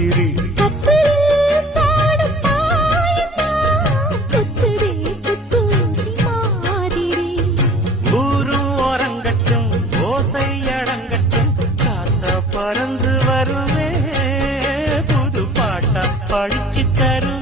கத்திரி ஊரும் ஓரங்கட்டும் ஓசை அடங்கட்டும் காத்த பறந்து வருவே புது பாட்டா படிச்சு தருவே